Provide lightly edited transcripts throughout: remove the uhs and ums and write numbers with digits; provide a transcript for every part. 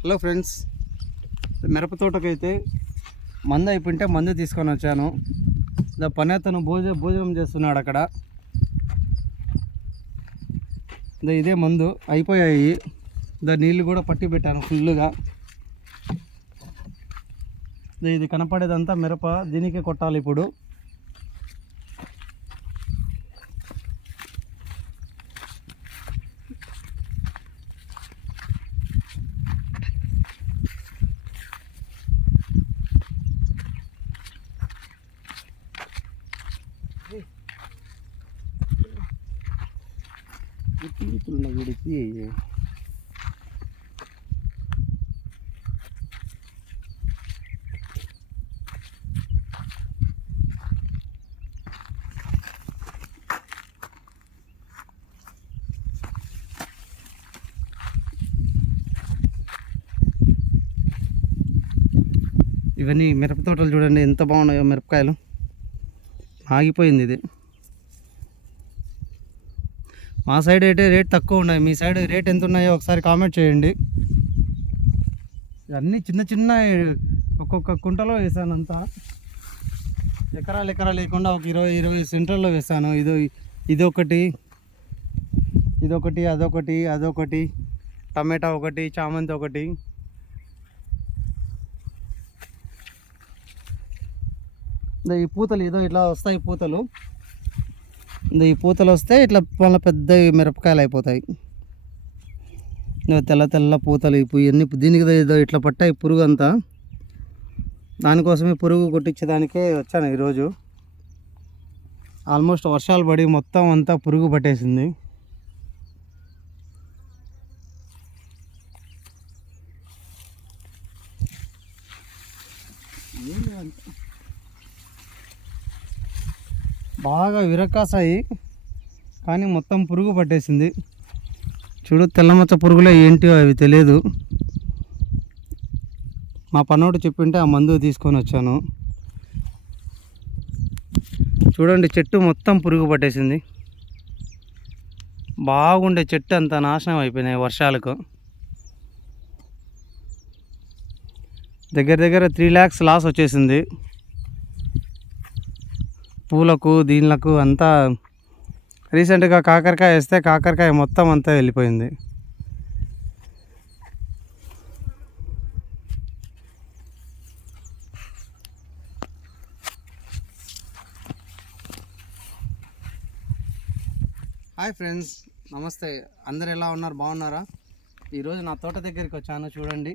Hello friends, మిరప తోటకైతే మందు అయిపోయింటే మందు తీసుకొని వచ్చాను. పని అతను భోజనం చేస్తున్నాడు అక్కడ. ఇదే మందు అయిపోయాయి. నీళ్ళు కూడా పట్టి పెట్టాను ఫుల్గా. ఇది కనపడేదంతా మిరప, దీనికే కొట్టాలి ఇప్పుడు. వీడికి ఇవన్నీ మిరప తోటలు చూడండి ఎంత బాగున్నాయో. మిరపకాయలు ఆగిపోయింది ఇది. మా సైడ్ అయితే రేట్ తక్కువ ఉన్నాయి, మీ సైడ్ రేట్ ఎంత ఉన్నాయో ఒకసారి కామెంట్ చేయండి. అన్నీ చిన్న చిన్న ఒక్కొక్క కుంటలో వేసాను. అంతా ఎకరా లేకుండా ఒక 20 సెంటర్లో వేసాను. ఇదొకటి అదొకటి, టమాటా ఒకటి, చామంతి ఒకటి. ఈ పూతలు ఇట్లా వస్తాయి పూతలు. ఈ పూతలు వస్తే ఇట్లా మళ్ళీ పెద్ద మిరపకాయలు అయిపోతాయి. తెల్ల పూతలు ఇవన్నీ దీనికి ఇట్లా పట్టాయి పురుగు అంతా. దానికోసమే పురుగు కొట్టించేదానికే వచ్చాను ఈరోజు. ఆల్మోస్ట్ వర్షాలు పడి మొత్తం అంతా పురుగు పట్టేసింది. బాగా విరక్కాసాయి కానీ మొత్తం పురుగు పట్టేసింది. చూడు, తెల్లమచ్చ పురుగులే ఏంటో అవి తెలియదు. మా పనోడు చెప్పింటే ఆ మందు తీసుకొని వచ్చాను. చూడండి, చెట్టు మొత్తం పురుగు పట్టేసింది. బాగుండే చెట్టు అంతా నాశనం అయిపోయినాయి వర్షాలకు. దగ్గర 3 lakhs లాస్ వచ్చేసింది పూలకు దీనిలకు అంతా. రీసెంట్గా కాకరకాయ వేస్తే కాకరకాయ మొత్తం అంతా వెళ్ళిపోయింది. హాయ్ ఫ్రెండ్స్, నమస్తే. అందరు ఎలా ఉన్నారు? బాగున్నారా? ఈరోజు నా తోట దగ్గరికి వచ్చాను. చూడండి,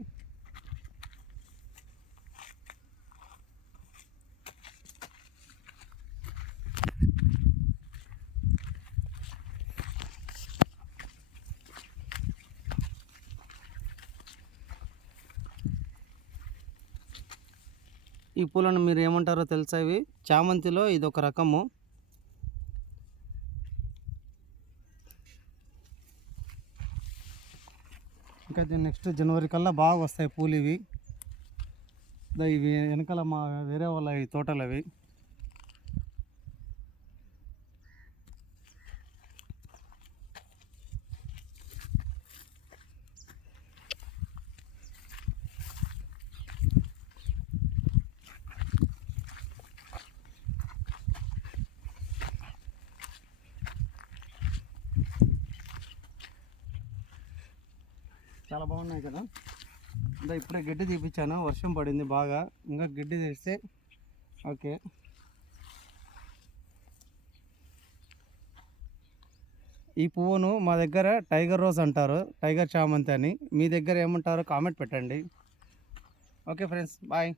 ఈ పూలను మీరు ఏమంటారో తెలుసా? ఇవి చామంతిలో ఇదొక రకము. ఇంకా నెక్స్ట్ జనవరి కల్లా బాగా వస్తాయి పూలు ఇవి. ఇవి వెనకాల మా వేరే వాళ్ళ ఈ తోటలు అవి. చాలా బాగున్నాయి కదా. ఇప్పుడే గడ్డి తీపిచ్చాను, వర్షం పడింది బాగా. ఇంకా గడ్డి తీస్తే ఓకే. ఈ పువ్వును మా దగ్గర టైగర్ రోజ్ అంటారు, టైగర్ చామంతి అని. మీ దగ్గర ఏమంటారో కామెంట్ పెట్టండి. Okay friends, bye.